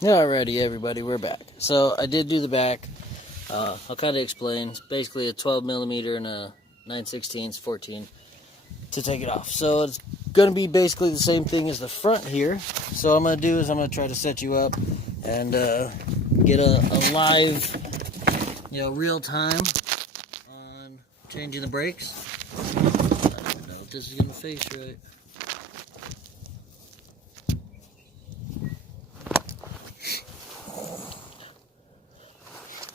Alrighty, everybody, we're back. So I did do the back. I'll kind of explain. It's basically a 12 millimeter and a 9/16 14 to take it off. So it's going to be basically the same thing as the front here. So what I'm going to do is I'm going to try to set you up and get a live, real time on changing the brakes. I don't even know if this is going to face right.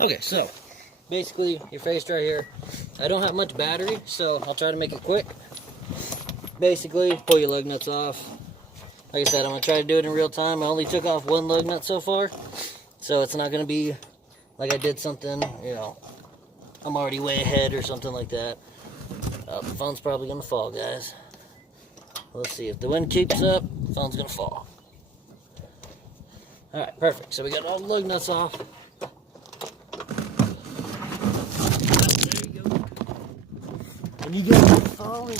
Okay, so basically you're faced right here. I don't have much battery, so I'll try to make it quick. Basically, pull your lug nuts off. Like I said, I'm going to try to do it in real time. I only took off one lug nut so far, so it's not going to be like I did something, I'm already way ahead or something like that. The phone's probably going to fall, guys. Let's see, if the wind keeps up, the phone's going to fall. Alright, perfect. So we got all the lug nuts off. You guys are falling.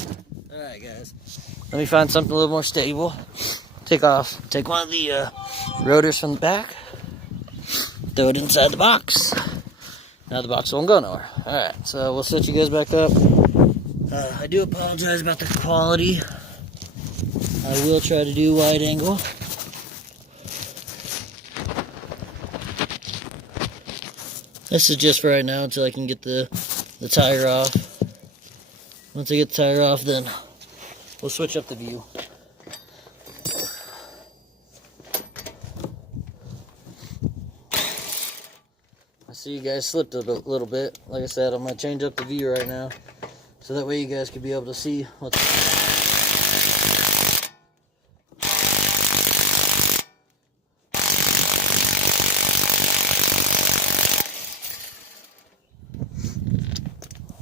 Alright, guys. Let me find something a little more stable. Take one of the rotors from the back. Throw it inside the box. Now the box won't go nowhere. Alright, so we'll set you guys back up. I do apologize about the quality. I will try to do wide angle. This is just for right now until I can get the tire off. Once I get the tire off, then we'll switch up the view. I see you guys slipped a little bit. Like I said, I'm going to change up the view right now, so that way you guys can be able to see what's...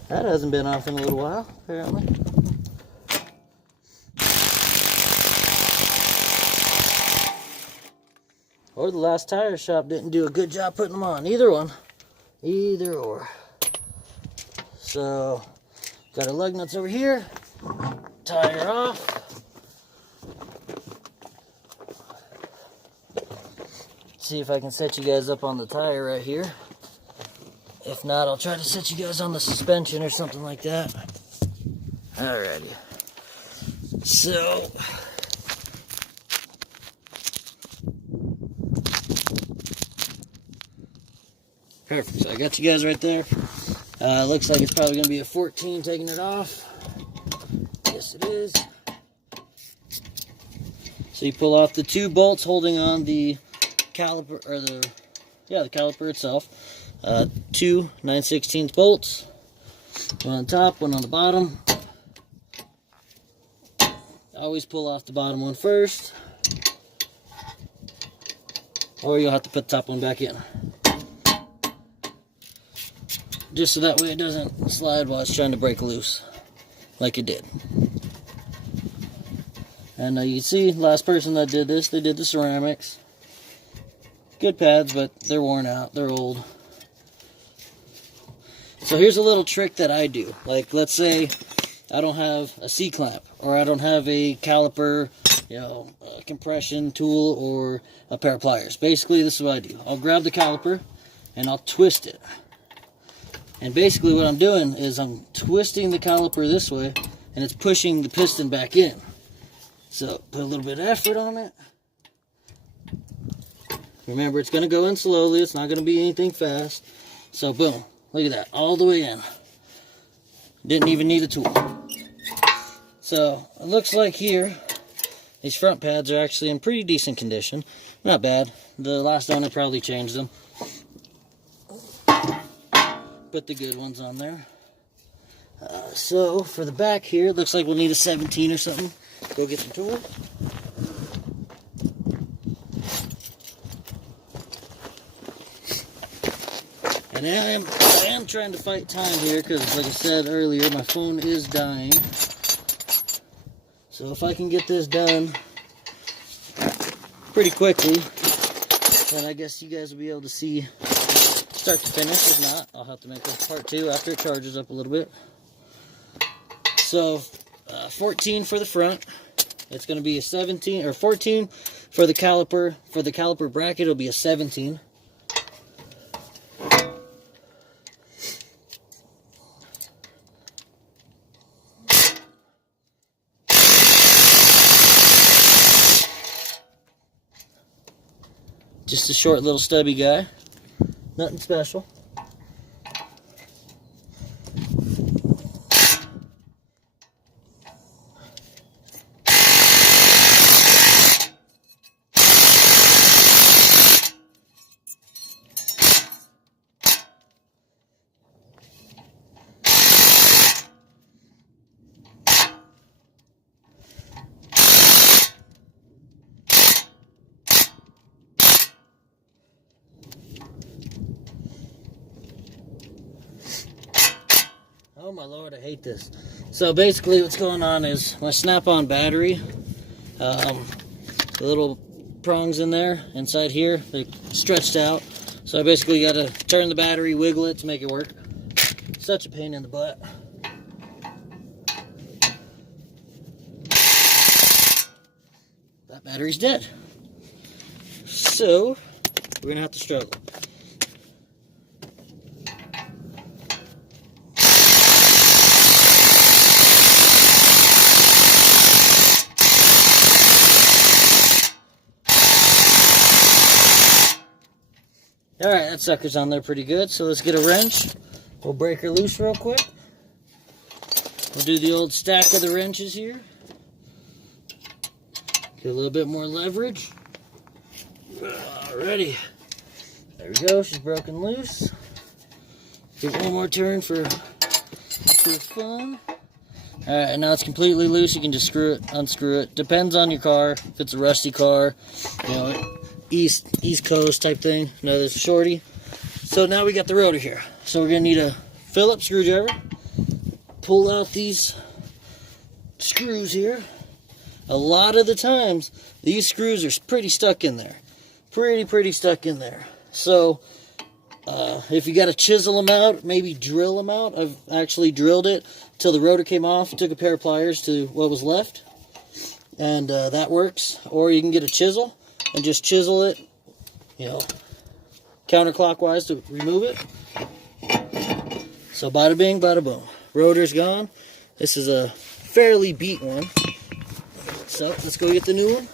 That hasn't been off in a little while, apparently. Or the last tire shop didn't do a good job putting them on. Either one. Either or. So, got our lug nuts over here. Tire off. See if I can set you guys up on the tire right here. If not, I'll try to set you guys on the suspension or something like that. Alrighty. So, perfect. So I got you guys right there. Looks like it's probably going to be a 14 taking it off. Yes, it is. So you pull off the two bolts holding on the caliper, or the caliper itself. Two 9/16 bolts, one on top, one on the bottom. I always pull off the bottom one first, or you'll have to put the top one back in, just so that way it doesn't slide while it's trying to break loose like it did. And you can see, last person that did this, they did the ceramics. Good pads, but they're worn out, they're old. So here's a little trick that I do. Like, let's say I don't have a C-clamp, or I don't have a caliper, a compression tool, or a pair of pliers. Basically, this is what I do. I'll grab the caliper, and I'll twist it. And basically what I'm doing is I'm twisting the caliper this way, and it's pushing the piston back in. So, put a little bit of effort on it. Remember, it's going to go in slowly. It's not going to be anything fast. So, boom. Look at that, all the way in. Didn't even need a tool. So, it looks like here, these front pads are actually in pretty decent condition. Not bad. The last owner probably changed them. Put the good ones on there. So, for the back here, it looks like we'll need a 17 or something. Go get the tool. And I am trying to fight time here because, like I said earlier, my phone is dying. So if I can get this done pretty quickly, then I guess you guys will be able to see start to finish. If not, I'll have to make a part 2 after it charges up a little bit. So 14 for the front. It's going to be a 17 or 14 For the caliper bracket, it'll be a 17. Just a short little stubby guy. Nothing special. Oh my lord, I hate this. So basically what's going on is my snap-on battery, the little prongs in there, inside here, they stretched out. So I basically got to turn the battery, wiggle it to make it work. Such a pain in the butt. That battery's dead. So, we're going to have to struggle. Alright, that sucker's on there pretty good, so let's get a wrench. We'll break her loose real quick. We'll do the old stack of the wrenches here. Get a little bit more leverage. Alrighty. There we go, she's broken loose. Give one more turn for fun. Alright, now it's completely loose. You can just screw it, unscrew it. Depends on your car. If it's a rusty car, you know, East Coast type thing. Another shorty. So now we got the rotor here. So we're gonna need a Phillips screwdriver. Pull out these screws here. A lot of the times these screws are pretty stuck in there. Pretty stuck in there. So if you got to chisel them out, maybe drill them out. I've actually drilled it till the rotor came off. Took a pair of pliers to what was left, and that works. Or you can get a chisel and just chisel it, you know, counterclockwise to remove it. So bada bing, bada boom. Rotor's gone. This is a fairly beat one. So let's go get the new one.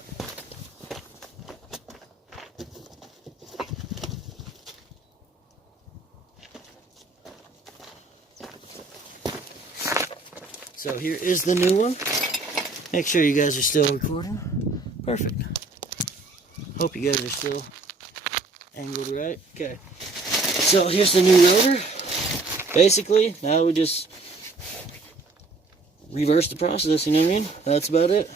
So here is the new one. Make sure you guys are still recording. Perfect. Hope you guys are still angled right. Okay. So here's the new rotor. Basically, now we just reverse the process, you know what I mean? That's about it.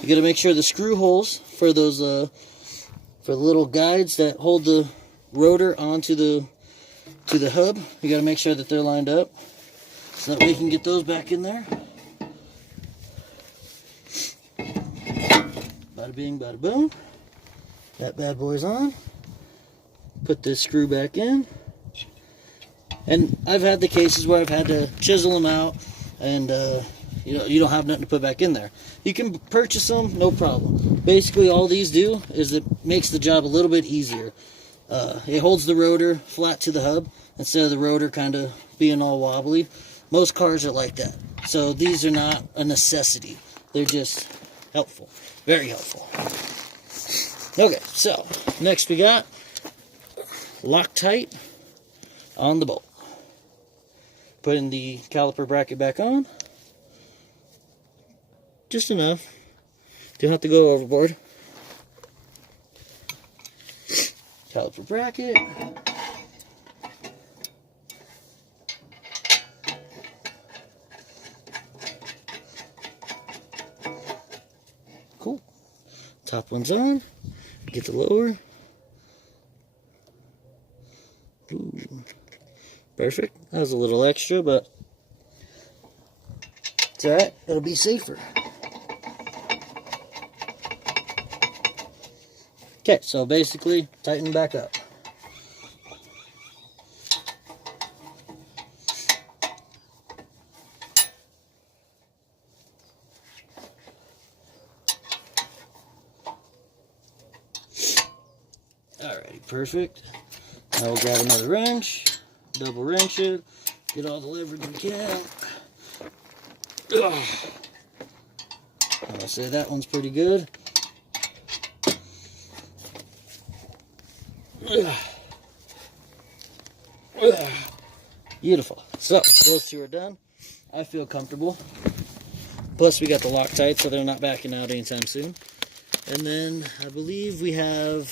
You gotta make sure the screw holes for those for the little guides that hold the rotor onto the hub, you gotta make sure that they're lined up so that we can get those back in there. Bada bing, bada boom. That bad boy's on. Put this screw back in. And I've had the cases where I've had to chisel them out, and you don't have nothing to put back in there. You can purchase them, no problem. Basically, all these do is it makes the job a little bit easier. It holds the rotor flat to the hub instead of the rotor kind of being all wobbly. Most cars are like that. So these are not a necessity. They're just helpful. Very helpful. Okay, so next we got Loctite on the bolt. Putting the caliper bracket back on. Just enough. Don't have to go overboard. Caliper bracket. Cool. Top one's on. Get the lower. Ooh. Perfect. That was a little extra, but it's alright. It'll be safer. Okay, so basically, tighten back up. Alrighty, perfect. Now we'll grab another wrench, double wrench it, get all the leverage we can. Ugh. I'll say that one's pretty good. Ugh. Ugh. Beautiful. So, those two are done. I feel comfortable. Plus, we got the Loctite, so they're not backing out anytime soon. And then, I believe we have...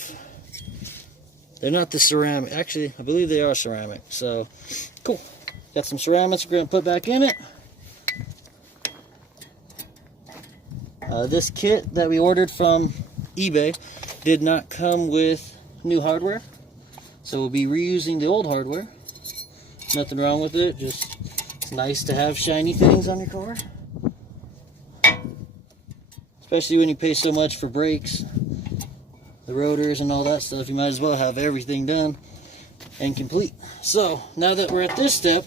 They're not the ceramic. Actually, I believe they are ceramic. So, cool. Got some ceramics we're going to put back in it. This kit that we ordered from eBay did not come with new hardware. So, we'll be reusing the old hardware. Nothing wrong with it. Just, it's nice to have shiny things on your car. Especially when you pay so much for brakes, the rotors and all that stuff. You might as well have everything done and complete. So now that we're at this step,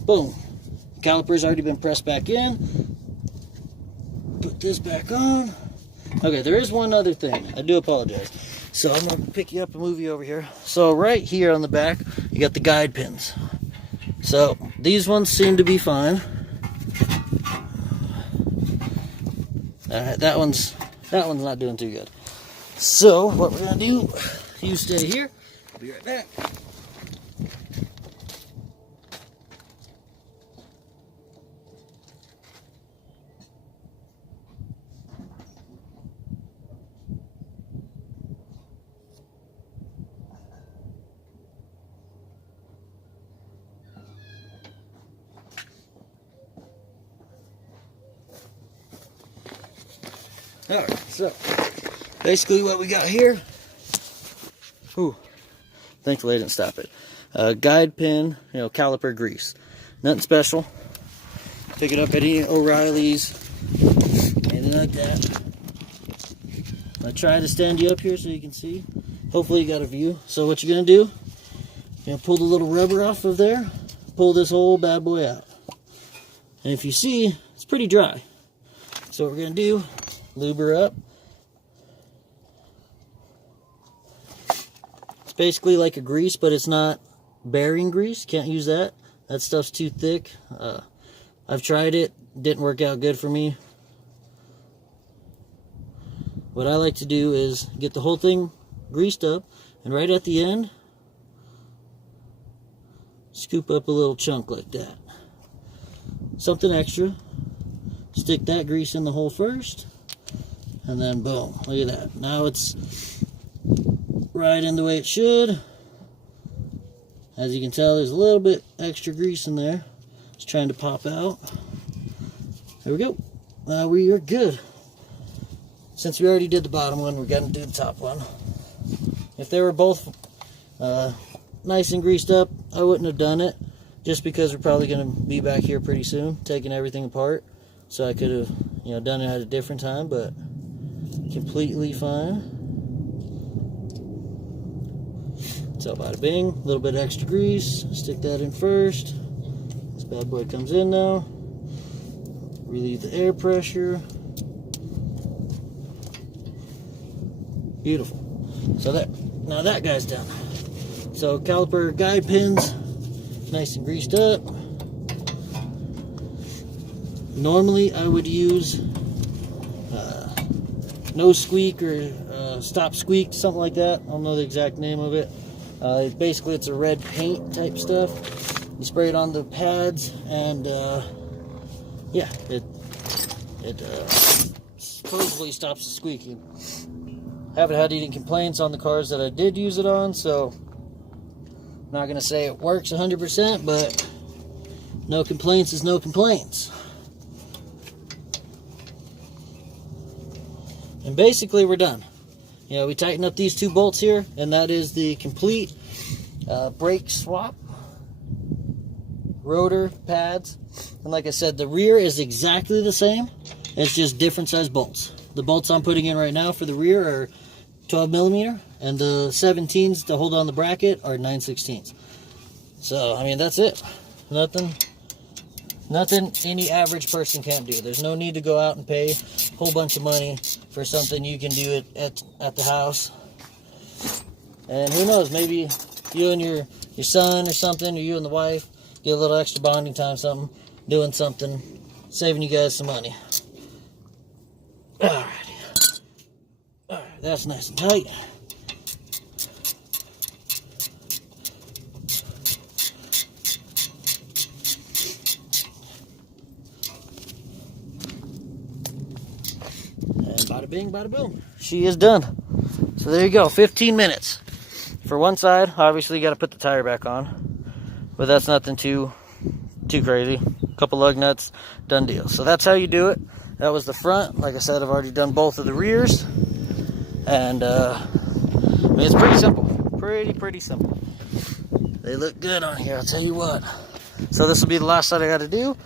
boom, caliper's already been pressed back in. Put this back on. Okay, there is one other thing. I do apologize. So I'm gonna pick you up and move you over here. So right here on the back, you got the guide pins. So these ones seem to be fine. Alright, that one's not doing too good. So, what we're going to do, you stay here, I'll be right back. Alright, so basically what we got here, thankfully I didn't stop it. Guide pin, caliper grease. Nothing special. Pick it up at any O'Reilly's, anything like that. I try to stand you up here so you can see. Hopefully you got a view. So what you're going to do, you're going to pull the little rubber off of there, pull this whole bad boy out. And if you see, it's pretty dry. So what we're going to do, lube her up. It's basically like a grease, but it's not bearing grease. Can't use that. That stuff's too thick. I've tried it. Didn't work out good for me. What I like to do is get the whole thing greased up, and right at the end, scoop up a little chunk like that. Something extra. Stick that grease in the hole first. And then boom, look at that. Now it's right in the way it should. As you can tell, there's a little bit extra grease in there. It's trying to pop out. There we go. Now we are good. Since we already did the bottom one, we're going to do the top one. If they were both nice and greased up, I wouldn't have done it. Just because we're probably going to be back here pretty soon, taking everything apart. So I could have, done it at a different time, but completely fine. So bada bing, a little bit of extra grease, stick that in first. This bad boy comes in now. Relieve the air pressure. Beautiful. So there, now that guy's done. So caliper guide pins, nice and greased up. Normally I would use no squeak or stop squeak, something like that. I don't know the exact name of it. Basically it's a red paint type stuff. You spray it on the pads and yeah, it supposedly stops the squeaking. Haven't had any complaints on the cars that I did use it on, so I'm not going to say it works 100%, but no complaints is no complaints. And basically we're done. We tighten up these two bolts here, and that is the complete brake swap, rotor, pads. And like I said, the rear is exactly the same. It's just different size bolts. The bolts I'm putting in right now for the rear are 12mm, and the 17s to hold on the bracket are 9/16. So, I mean, that's it. Nothing any average person can't do. There's no need to go out and pay a whole bunch of money for something you can do it at the house. And who knows, maybe you and your son or something, or you and the wife, get a little extra bonding time, something, doing something, saving you guys some money. Alrighty. Alright, that's nice and tight. And bada bing, bada boom. She is done. So there you go, 15 minutes. For one side, obviously you got to put the tire back on. But that's nothing too crazy. A couple lug nuts, done deal. So that's how you do it. That was the front. Like I said, I've already done both of the rears. And I mean, it's pretty simple. Pretty simple. They look good on here, I'll tell you what. So this will be the last side I got to do.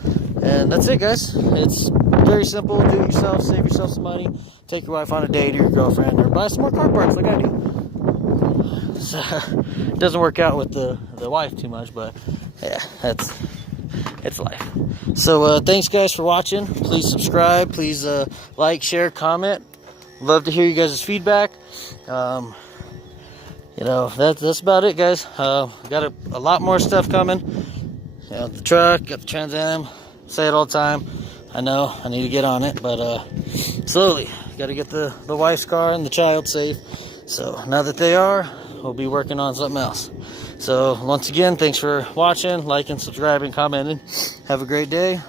And that's it, guys. It's very simple. Do it yourself, save yourself some money. Take your wife on a date or your girlfriend, or buy some more car parts like I do. So, it doesn't work out with the wife too much, but yeah, it's life. So thanks guys for watching. Please subscribe. Please like, share, comment. Love to hear you guys' feedback. You know, that's about it, guys. Got a lot more stuff coming. You know, the truck, got the Trans Am. Say it all the time. I know I need to get on it, but slowly. Got to get the wife's car and the child safe. So now that they are, we'll be working on something else. So once again, thanks for watching, liking, subscribing, commenting. Have a great day.